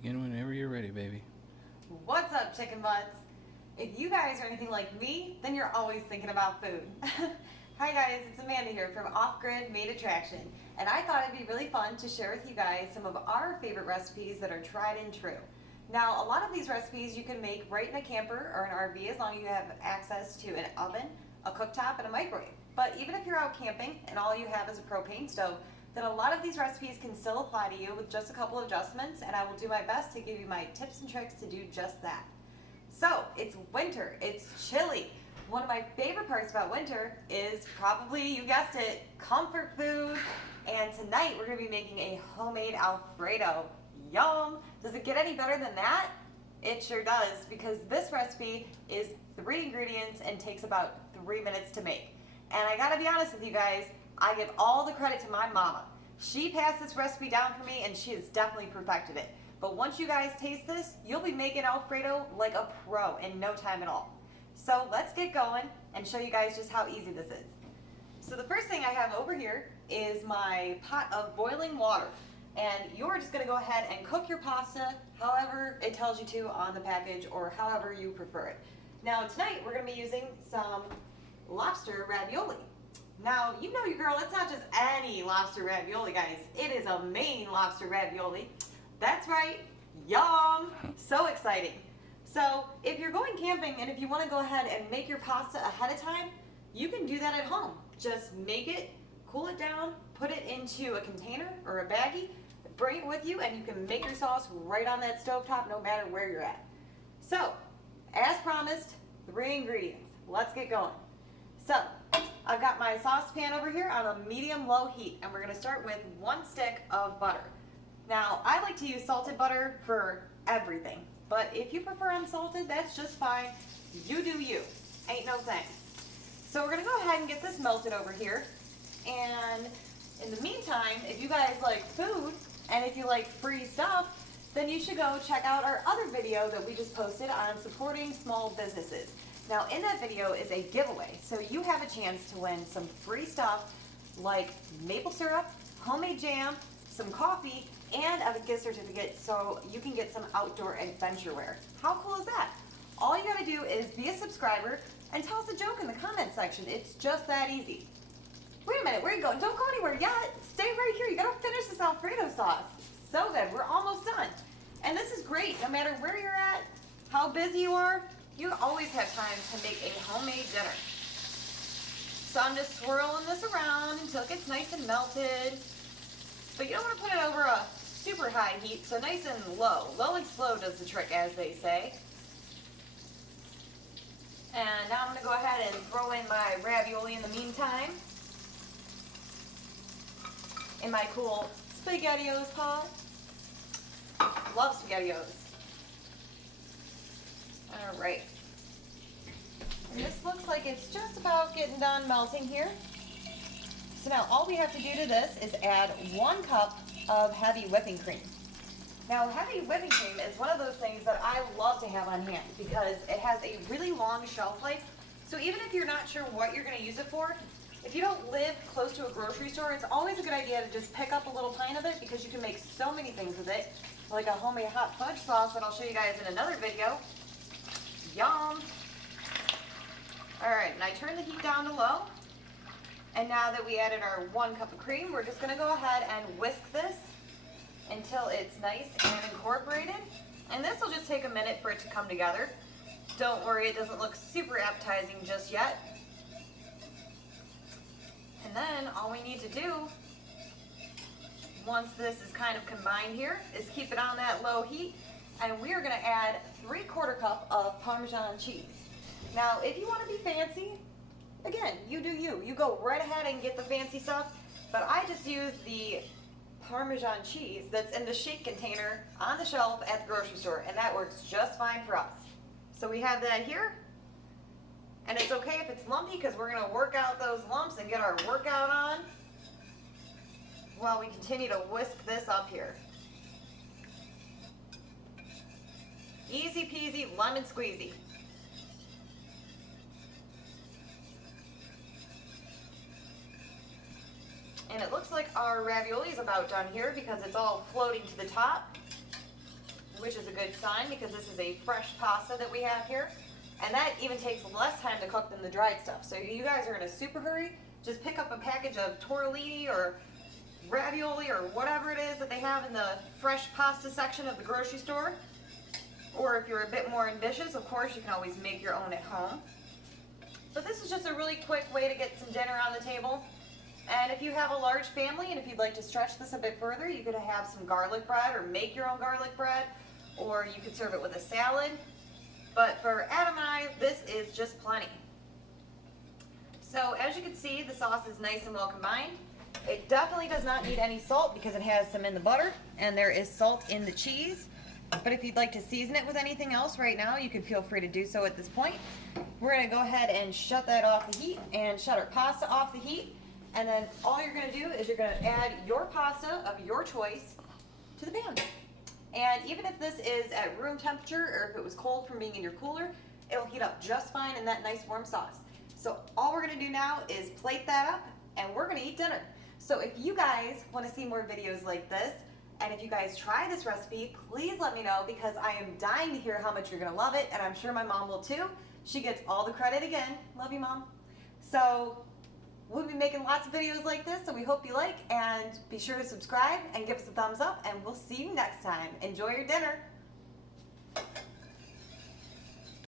Begin whenever you're ready, baby. What's up, chicken butts? If you guys are anything like me, then you're always thinking about food. Hi guys, it's Amanda here from Off Grid Made Attraction, and I thought it'd be really fun to share with you guys some of our favorite recipes that are tried and true. Now, a lot of these recipes you can make right in a camper or an RV as long as you have access to an oven, a cooktop, and a microwave. But even if you're out camping and all you have is a propane stove, then a lot of these recipes can still apply to you with just a couple adjustments, and I will do my best to give you my tips and tricks to do just that. So, it's winter, it's chilly. One of my favorite parts about winter is probably, you guessed it, comfort food. And tonight we're gonna be making a homemade Alfredo. Yum! Does it get any better than that? It sure does, because this recipe is 3 ingredients and takes about 3 minutes to make. And I gotta be honest with you guys, I give all the credit to my mama. She passed this recipe down for me and she has definitely perfected it. But once you guys taste this, you'll be making Alfredo like a pro in no time at all. So let's get going and show you guys just how easy this is. So the first thing I have over here is my pot of boiling water. And you're just gonna go ahead and cook your pasta however it tells you to on the package or however you prefer it. Now tonight we're gonna be using some lobster ravioli. Now, you know your girl, it's not just any lobster ravioli, guys. It is a Maine lobster ravioli. That's right, yum! So exciting. So, if you're going camping and if you want to go ahead and make your pasta ahead of time, you can do that at home. Just make it, cool it down, put it into a container or a baggie, bring it with you, and you can make your sauce right on that stovetop no matter where you're at. So, as promised, 3 ingredients. Let's get going. So, I've got my saucepan over here on a medium-low heat, and we're going to start with 1 stick of butter. Now, I like to use salted butter for everything, but if you prefer unsalted, that's just fine. You do you. Ain't no thing. So we're going to go ahead and get this melted over here, and in the meantime, if you guys like food, and if you like free stuff, then you should go check out our other video that we just posted on supporting small businesses. Now in that video is a giveaway, so you have a chance to win some free stuff like maple syrup, homemade jam, some coffee, and a gift certificate so you can get some outdoor adventure wear. How cool is that? All you gotta do is be a subscriber and tell us a joke in the comment section. It's just that easy. Wait a minute, where are you going? Don't go anywhere yet. Stay right here. You gotta finish this Alfredo sauce. So good, we're almost done. And this is great, no matter where you're at, how busy you are, you always have time to make a homemade dinner. So I'm just swirling this around until it gets nice and melted. But you don't want to put it over a super high heat, so nice and low. Low and slow does the trick, as they say. And now I'm going to go ahead and throw in my ravioli in the meantime. In my cool SpaghettiOs pot. Love SpaghettiOs. Alright. And this looks like it's just about getting done melting here. So now all we have to do to this is add 1 cup of heavy whipping cream. Now heavy whipping cream is one of those things that I love to have on hand because it has a really long shelf life. So even if you're not sure what you're going to use it for, if you don't live close to a grocery store, it's always a good idea to just pick up a little pint of it because you can make so many things with it. Like a homemade hot fudge sauce that I'll show you guys in another video. Yum! Alright, and I turn the heat down to low. And now that we added our 1 cup of cream, we're just going to go ahead and whisk this until it's nice and incorporated. And this will just take a minute for it to come together. Don't worry, it doesn't look super appetizing just yet. And then all we need to do, once this is kind of combined here, is keep it on that low heat. And we are going to add 3/4 cup of Parmesan cheese. Now, if you want to be fancy, again, you do you. You go right ahead and get the fancy stuff. But I just use the Parmesan cheese that's in the shake container on the shelf at the grocery store. And that works just fine for us. So we have that here. And it's okay if it's lumpy because we're going to work out those lumps and get our workout on while we continue to whisk this up here. Easy peasy, lemon squeezy. And it looks like our ravioli is about done here because it's all floating to the top. which is a good sign because this is a fresh pasta that we have here. And that even takes less time to cook than the dried stuff. So you guys are in a super hurry, just pick up a package of tortellini or ravioli or whatever it is that they have in the fresh pasta section of the grocery store. Or if you're a bit more ambitious, of course, you can always make your own at home. But this is just a really quick way to get some dinner on the table. And if you have a large family and if you'd like to stretch this a bit further, you could have some garlic bread or make your own garlic bread, or you could serve it with a salad. But for Adam and I, this is just plenty. So as you can see, the sauce is nice and well combined. It definitely does not need any salt because it has some in the butter and there is salt in the cheese. But if you'd like to season it with anything else right now, you can feel free to do so at this point. We're going to go ahead and shut that off the heat and shut our pasta off the heat. And then all you're going to do is you're going to add your pasta of your choice to the pan. And even if this is at room temperature or if it was cold from being in your cooler, it'll heat up just fine in that nice warm sauce. So all we're going to do now is plate that up and we're going to eat dinner. So if you guys want to see more videos like this, and if you guys try this recipe, please let me know because I am dying to hear how much you're going to love it, and I'm sure my mom will too. She gets all the credit again. Love you, Mom. So we'll be making lots of videos like this, so we hope you like, and be sure to subscribe and give us a thumbs up, and we'll see you next time. Enjoy your dinner.